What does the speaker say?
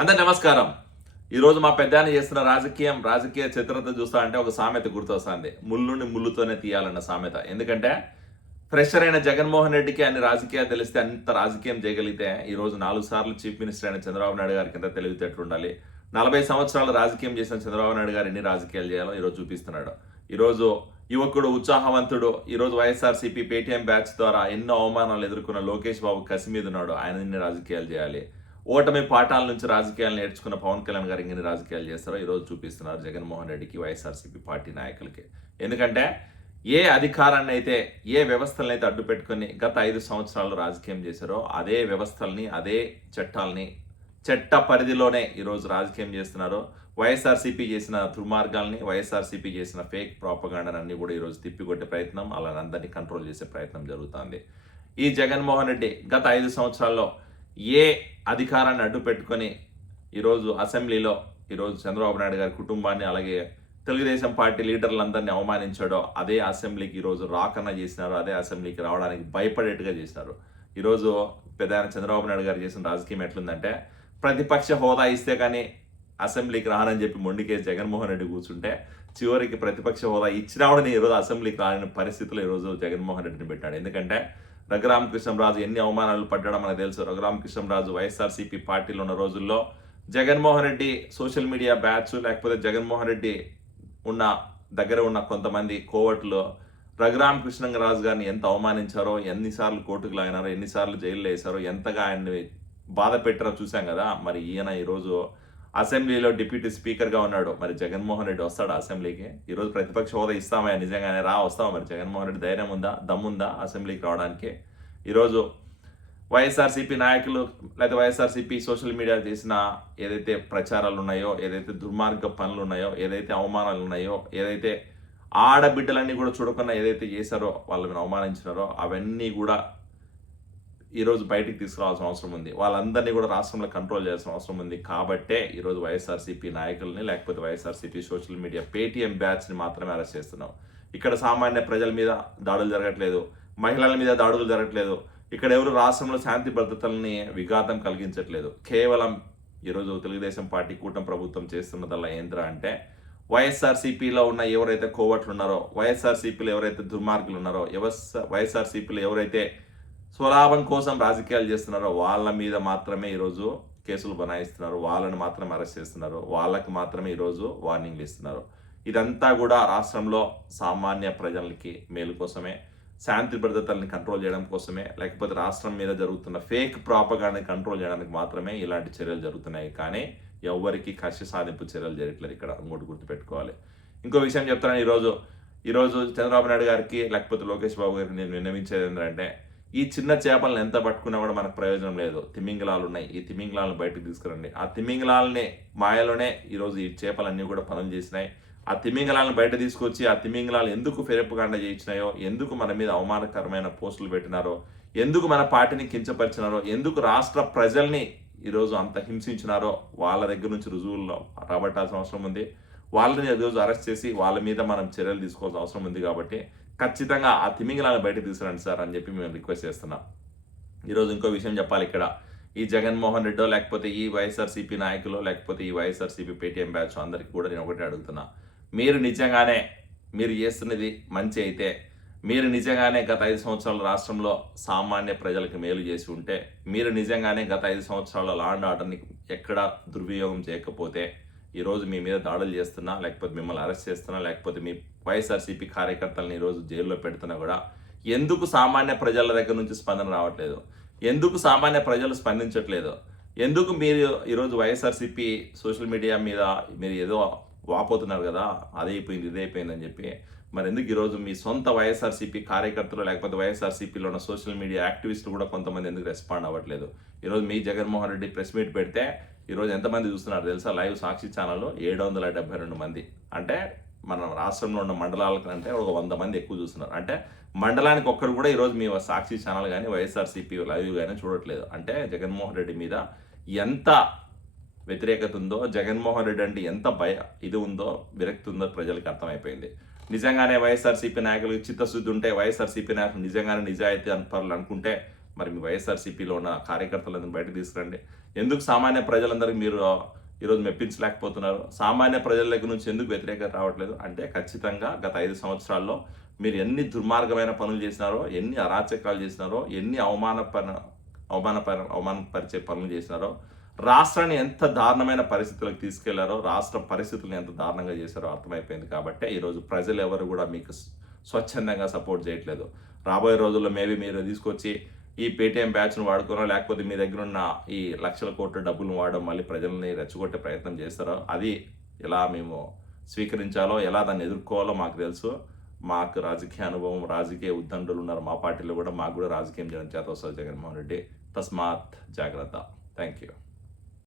అందరు నమస్కారం. ఈరోజు మా పెద్దాన్ని చేస్తున్న రాజకీయం రాజకీయ చిత్రత చూస్తా అంటే ఒక సామెత గుర్తొస్తుంది. ముళ్ళుని ముళ్ళుతోనే తీయాలన్న సామెత. ఎందుకంటే ఫ్రెషర్ అయిన జగన్మోహన్ రెడ్డికి అన్ని రాజకీయాలు తెలిస్తే అంత రాజకీయం చేయగలిగితే ఈ రోజు నాలుగు సార్లు చీఫ్ మినిస్టర్ అయిన చంద్రబాబు నాయుడు గారి కింద తెలివితేటలు ఉండాలి నలభై సంవత్సరాలు రాజకీయం చేసిన చంద్రబాబు నాయుడు గారు ఎన్ని రాజకీయాలు చేయాలో ఈరోజు చూపిస్తున్నాడు. ఈరోజు యువకుడు ఉత్సాహవంతుడు ఈరోజు వైఎస్ఆర్సీపీ పేటీఎం బ్యాచ్ ద్వారా ఎన్నో అవమానాలు ఎదుర్కొన్న లోకేష్ బాబు కసి మీద ఉన్నాడు. ఆయన రాజకీయాలు చేయాలి? ఓటమి పాఠాల నుంచి రాజకీయాలు నేర్చుకున్న పవన్ కళ్యాణ్ గారు ఇంకెన్ని రాజకీయాలు చేస్తారో ఈరోజు చూపిస్తున్నారు జగన్మోహన్ రెడ్డికి వైఎస్ఆర్సీపీ పార్టీ నాయకులకి. ఎందుకంటే ఏ అధికారాన్ని అయితే ఏ వ్యవస్థలను అయితే అడ్డు పెట్టుకొని గత ఐదు సంవత్సరాలు రాజకీయం చేశారో అదే వ్యవస్థల్ని అదే చట్టాలని చట్ట పరిధిలోనే ఈరోజు రాజకీయం చేస్తున్నారు. వైఎస్ఆర్సీపీ చేసిన దుర్మార్గాల్ని వైఎస్ఆర్సీపీ చేసిన ఫేక్ ప్రాపగాండాన్ని కూడా ఈరోజు తిప్పికొట్టే ప్రయత్నం అలా అందరినీ కంట్రోల్ చేసే ప్రయత్నం జరుగుతుంది. ఈ జగన్మోహన్ రెడ్డి గత ఐదు సంవత్సరాల్లో ఏ అధికారాన్ని అడ్డు పెట్టుకొని ఈరోజు అసెంబ్లీలో ఈరోజు చంద్రబాబు నాయుడు గారి కుటుంబాన్ని అలాగే తెలుగుదేశం పార్టీ లీడర్లందరినీ అవమానించాడో అదే అసెంబ్లీకి ఈరోజు రాకన్నా చేసినారు అదే అసెంబ్లీకి రావడానికి భయపడేట్టుగా చేసినారు. ఈరోజు పెద్ద చంద్రబాబు నాయుడు గారు చేసిన రాజకీయం ఎట్లుందంటే ప్రతిపక్ష హోదా ఇస్తే కానీ అసెంబ్లీకి రానని చెప్పి మొండికేసి జగన్మోహన్ రెడ్డి కూర్చుంటే చివరికి ప్రతిపక్ష హోదా ఇచ్చినావడని ఈరోజు అసెంబ్లీకి రాని పరిస్థితుల్లో ఈరోజు జగన్మోహన్ రెడ్డిని పెట్టాడు. ఎందుకంటే రఘురామకృష్ణరాజు ఎన్ని అవమానాలు పడ్డాడో మనకు తెలుసు. రఘురామకృష్ణరాజు వైఎస్ఆర్సీపీ పార్టీలో ఉన్న రోజుల్లో Jaganmohan Reddy social media batch లేకపోతే జగన్మోహన్ రెడ్డి ఉన్న దగ్గర ఉన్న కొంతమంది కోవట్లు రఘురామకృష్ణరాజు గారిని ఎంత అవమానించారో ఎన్నిసార్లు కోర్టుకు లాగినారో ఎన్నిసార్లు జైల్లో వేశారో ఎంతగా ఆయన్ని బాధ పెట్టారో చూసాం కదా. మరి ఈయన ఈరోజు అసెంబ్లీలో డిప్యూటీ స్పీకర్గా ఉన్నాడు. మరి జగన్మోహన్ రెడ్డి వస్తాడు అసెంబ్లీకి? ఈరోజు ప్రతిపక్ష హోదా ఇస్తామా నిజంగానే. రా వస్తావా మరి? జగన్మోహన్ రెడ్డి ధైర్యం ఉందా? దమ్ముందా అసెంబ్లీకి రావడానికి? ఈరోజు వైఎస్ఆర్సీపీ నాయకులు లేకపోతే వైఎస్ఆర్సీపీ సోషల్ మీడియా చేసిన ఏదైతే ప్రచారాలు ఉన్నాయో ఏదైతే దుర్మార్గ పనులు ఉన్నాయో ఏదైతే అవమానాలు ఉన్నాయో ఏదైతే ఆడబిడ్డలన్నీ కూడా చూడకుండా ఏదైతే చేశారో వాళ్ళని అవమానించినారో అవన్నీ కూడా ఈరోజు బయటికి తీసుకురావాల్సిన అవసరం ఉంది. వాళ్ళందరినీ కూడా రాష్ట్రంలో కంట్రోల్ చేయాల్సిన అవసరం ఉంది. కాబట్టే ఈరోజు వైఎస్ఆర్సీపీ నాయకుల్ని లేకపోతే వైఎస్ఆర్సీపీ సోషల్ మీడియా పేటీఎం బ్యాచ్ని మాత్రమే అరెస్ట్ చేస్తున్నాం. ఇక్కడ సామాన్య ప్రజల మీద దాడులు జరగట్లేదు. మహిళల మీద దాడులు జరగట్లేదు. ఇక్కడ ఎవరు రాష్ట్రంలో శాంతి భద్రతల్ని విఘాతం కలిగించట్లేదు. కేవలం ఈరోజు తెలుగుదేశం పార్టీ కూటమి ప్రభుత్వం చేస్తున్నదల్లా ఏంద్ర అంటే వైఎస్ఆర్సీపీలో ఉన్న ఎవరైతే కోవట్లు ఉన్నారో వైఎస్ఆర్సీపీలో ఎవరైతే దుర్మార్గులు ఉన్నారో ఎవస్ వైఎస్ఆర్సీపీలో ఎవరైతే స్వలాభం కోసం రాజకీయాలు చేస్తున్నారో వాళ్ళ మీద మాత్రమే ఈరోజు కేసులు బనాయిస్తున్నారు వాళ్ళని మాత్రమే అరెస్ట్ చేస్తున్నారు వాళ్ళకి మాత్రమే ఈరోజు వార్నింగ్లు ఇస్తున్నారు. ఇదంతా కూడా రాష్ట్రంలో సామాన్య ప్రజలకి మేలు కోసమే శాంతి భద్రతల్ని కంట్రోల్ చేయడం కోసమే లేకపోతే రాష్ట్రం మీద జరుగుతున్న ఫేక్ ప్రాపగాన్ని కంట్రోల్ చేయడానికి మాత్రమే ఇలాంటి చర్యలు జరుగుతున్నాయి. కానీ ఎవరికి కక్ష సాధింపు చర్యలు జరగట్లేదు ఇక్కడ ఇంకోటి గుర్తుపెట్టుకోవాలి. ఇంకో విషయం చెప్తాను ఈరోజు ఈరోజు చంద్రబాబు నాయుడు గారికి లేకపోతే లోకేష్ బాబు గారికి నేను విన్నవించేది ఏంటంటే ఈ చిన్న చేపలను ఎంత పట్టుకున్నా కూడా మనకు ప్రయోజనం లేదు. తిమింగలాలు ఉన్నాయి. ఈ తిమింగలాలను బయటకు తీసుకురండి. ఆ తిమింగలాలని మాయలోనే ఈరోజు ఈ చేపలన్నీ కూడా పనులు చేసినాయి. ఆ తిమింగలాలను బయట తీసుకొచ్చి ఆ తిమింగలాలు ఎందుకు ఫెరపుగాండ చేయించినాయో ఎందుకు మన మీద అవమానకరమైన పోస్టులు పెట్టినారో ఎందుకు మన పార్టీని కించపరిచినారో ఎందుకు రాష్ట్ర ప్రజల్ని ఈరోజు అంత హింసించినారో వాళ్ళ దగ్గర నుంచి రుజువుల్లో రాబట్టాల్సిన అవసరం ఉంది. వాళ్ళని ఈరోజు అరెస్ట్ చేసి వాళ్ళ మీద మనం చర్యలు తీసుకోవాల్సిన అవసరం ఉంది కాబట్టి ఖచ్చితంగా ఆ తిమింగలాన్ని బయట తీసుకురండి సార్ అని చెప్పి మేము రిక్వెస్ట్ చేస్తున్నాం. ఈరోజు ఇంకో విషయం చెప్పాలి ఇక్కడ. ఈ జగన్మోహన్ రెడ్డో లేకపోతే ఈ వైఎస్ఆర్సీపీ నాయకులు లేకపోతే ఈ వైఎస్ఆర్సీపీ పేటీఎం బ్యాచ్ అందరికీ కూడా నేను ఒకటే అడుగుతున్నా. మీరు నిజంగానే మీరు చేస్తున్నది మంచి అయితే మీరు నిజంగానే గత ఐదు సంవత్సరాల రాష్ట్రంలో సామాన్య ప్రజలకు మేలు చేసి ఉంటే మీరు నిజంగానే గత ఐదు సంవత్సరాల లాండ్ ఆర్డర్ని ఎక్కడా దుర్వినియోగం చేయకపోతే ఈరోజు మీ మీద దాడులు చేస్తున్నా లేకపోతే మిమ్మల్ని అరెస్ట్ చేస్తున్నా లేకపోతే మీ వైఎస్ఆర్సీపీ కార్యకర్తలను ఈరోజు జైల్లో పెడుతున్నా కూడా ఎందుకు సామాన్య ప్రజల దగ్గర నుంచి స్పందన రావట్లేదు? ఎందుకు సామాన్య ప్రజలు స్పందించట్లేదు? ఎందుకు మీరు ఈరోజు వైఎస్ఆర్సీపీ సోషల్ మీడియా మీద మీరు ఏదో వాపోతున్నారు కదా అదైపోయింది ఇదైపోయింది అని చెప్పి? మరి ఎందుకు ఈరోజు మీ సొంత వైఎస్ఆర్సీపీ కార్యకర్తలు లేకపోతే వైఎస్ఆర్సీపీలో ఉన్న సోషల్ మీడియా యాక్టివిస్టులు కూడా కొంతమంది ఎందుకు రెస్పాండ్ అవ్వట్లేదు? ఈరోజు మీ జగన్మోహన్ రెడ్డి ప్రెస్ మీట్ పెడితే ఈరోజు ఎంతమంది చూస్తున్నారు తెలుసా? లైవ్ సాక్షి ఛానల్లో ఏడు వందల డెబ్బై రెండు మంది. అంటే మన రాష్ట్రంలో ఉన్న మండలాల కంటే ఒక వంద మంది ఎక్కువ చూస్తున్నారు. అంటే మండలానికి ఒక్కరు కూడా ఈరోజు మీ సాక్షి ఛానల్ కానీ వైఎస్ఆర్సీపీ లైవ్ కానీ చూడట్లేదు. అంటే జగన్మోహన్ రెడ్డి మీద ఎంత వ్యతిరేకత ఉందో జగన్మోహన్ రెడ్డి అంటే ఎంత భయ ఇది ఉందో విరక్తి ఉందో ప్రజలకు అర్థమైపోయింది. నిజంగానే వైఎస్ఆర్సీపీ నాయకులకు చిత్తశుద్ధి ఉంటే వైఎస్ఆర్సీపీ నాయకులు నిజంగానే నిజాయితీ పరులు అనుకుంటే మరి మీ వైఎస్ఆర్సీపీలో ఉన్న కార్యకర్తలను బయటకు తీసుకురండి. ఎందుకు సామాన్య ప్రజలందరికీ మీరు ఈరోజు మెప్పించలేకపోతున్నారు? సామాన్య ప్రజల దగ్గర నుంచి ఎందుకు వ్యతిరేకత రావట్లేదు? అంటే ఖచ్చితంగా గత ఐదు సంవత్సరాల్లో మీరు ఎన్ని దుర్మార్గమైన పనులు చేసినారో ఎన్ని అరాచకాలు చేసినారో ఎన్ని అవమానపర అవమానపర అవమానపరిచే పనులు చేసినారో రాష్ట్రాన్ని ఎంత దారుణమైన పరిస్థితులకు తీసుకెళ్ళారో రాష్ట్ర పరిస్థితులను ఎంత దారుణంగా చేశారో అర్థమైపోయింది కాబట్టి ఈరోజు ప్రజలు ఎవరు కూడా మీకు స్వచ్ఛందంగా సపోర్ట్ చేయట్లేదు. రాబోయే రోజుల్లో మేబీ మీరు తీసుకొచ్చి ఈ పేటీఎం బ్యాచ్ను వాడుకోనో లేకపోతే మీ దగ్గర ఉన్న ఈ లక్షల కోట్ల డబ్బులు వాడడం మళ్ళీ ప్రజల్ని రెచ్చగొట్టే ప్రయత్నం చేస్తారో? అది ఎలా మేము స్వీకరించాలో ఎలా దాన్ని ఎదుర్కోవాలో మాకు తెలుసు. మాకు రాజకీయ అనుభవం రాజకీయ ఉద్దండులు ఉన్నారు మా పార్టీలో కూడా మాకు కూడా రాజకీయం చేయడం చేత వస్తుంది జగన్మోహన్ రెడ్డి. తస్మాత్ జాగ్రత్త. Thank you